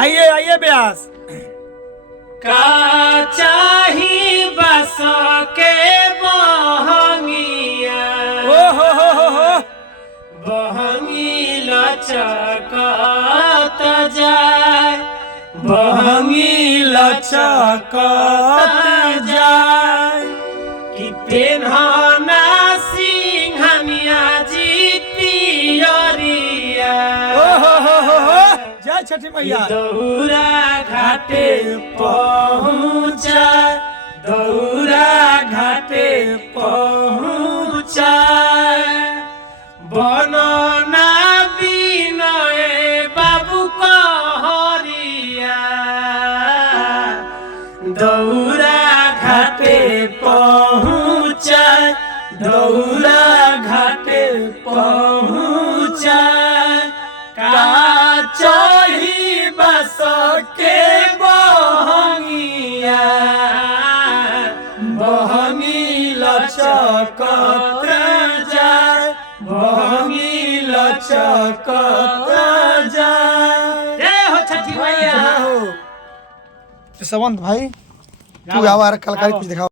आइए आइए ब्यास। का चाही बस के बहंगिया ओ हो बहंगी लचकत जाए बहंगी लचकत जाए कि पेन्हना सिंघनिया जी पियरिया जय छठी मैया। दौरा घाटे पहुँचा दौरा घाटे पहुँचा बनना बिनय बाबू कहरिया दौरा घाटे पहुँचा दौरा घाटे पहुँचा का चाही बस के बहंगिया बहंगी लचकत जाए बहंगी लचकत जाए। जय हो छठी मैया। सवंत भाई तू आवार कलाकारी कुछ दिखाओ।